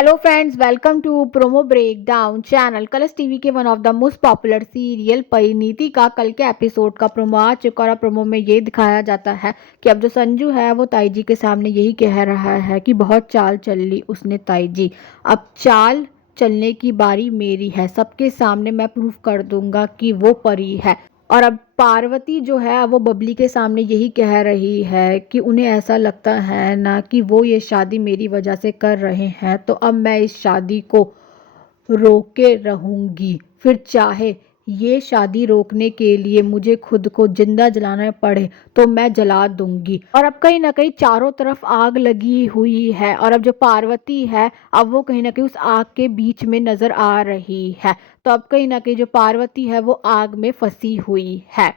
Hello friends, welcome to promo break down channel. Colors TV के one of the most popular serial Parineeti का कल के episode का promo आ चुका और प्रोमो में ये दिखाया जाता है कि अब जो संजू है वो ताई जी के सामने यही कह रहा है कि बहुत चाल चल ली उसने ताई जी, अब चाल चलने की बारी मेरी है, सबके सामने मैं प्रूफ कर दूंगा कि वो परी है। और अब पार्वती जो है वो बबली के सामने यही कह रही है कि उन्हें ऐसा लगता है ना कि वो ये शादी मेरी वजह से कर रहे हैं, तो अब मैं इस शादी को रोके रहूंगी, फिर चाहे ये शादी रोकने के लिए मुझे खुद को जिंदा जलाना पड़े तो मैं जला दूंगी। और अब कहीं ना कहीं चारों तरफ आग लगी हुई है और अब जो पार्वती है अब वो कहीं ना कहीं उस आग के बीच में नजर आ रही है। तो अब कहीं ना कहीं जो पार्वती है वो आग में फंसी हुई है।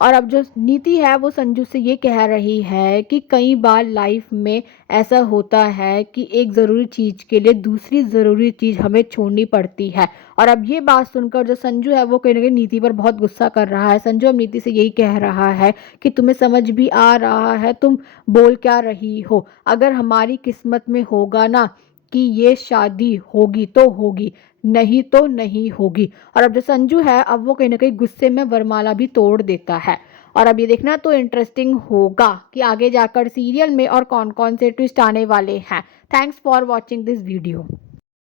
और अब जो नीति है वो संजू से ये कह रही है कि कई बार लाइफ में ऐसा होता है कि एक ज़रूरी चीज़ के लिए दूसरी ज़रूरी चीज़ हमें छोड़नी पड़ती है। और अब ये बात सुनकर जो संजू है वो कहीं ना कहीं नीति पर बहुत गुस्सा कर रहा है। संजू अब नीति से यही कह रहा है कि तुम्हें समझ भी आ रहा है तुम बोल क्या रही हो, अगर हमारी किस्मत में होगा ना कि ये शादी होगी तो होगी, नहीं तो नहीं होगी। और अब जो संजू है अब वो कहीं ना कहीं गुस्से में वरमाला भी तोड़ देता है। और अब ये देखना तो इंटरेस्टिंग होगा कि आगे जाकर सीरियल में और कौन कौन से ट्विस्ट आने वाले हैं। Thanks for watching this video.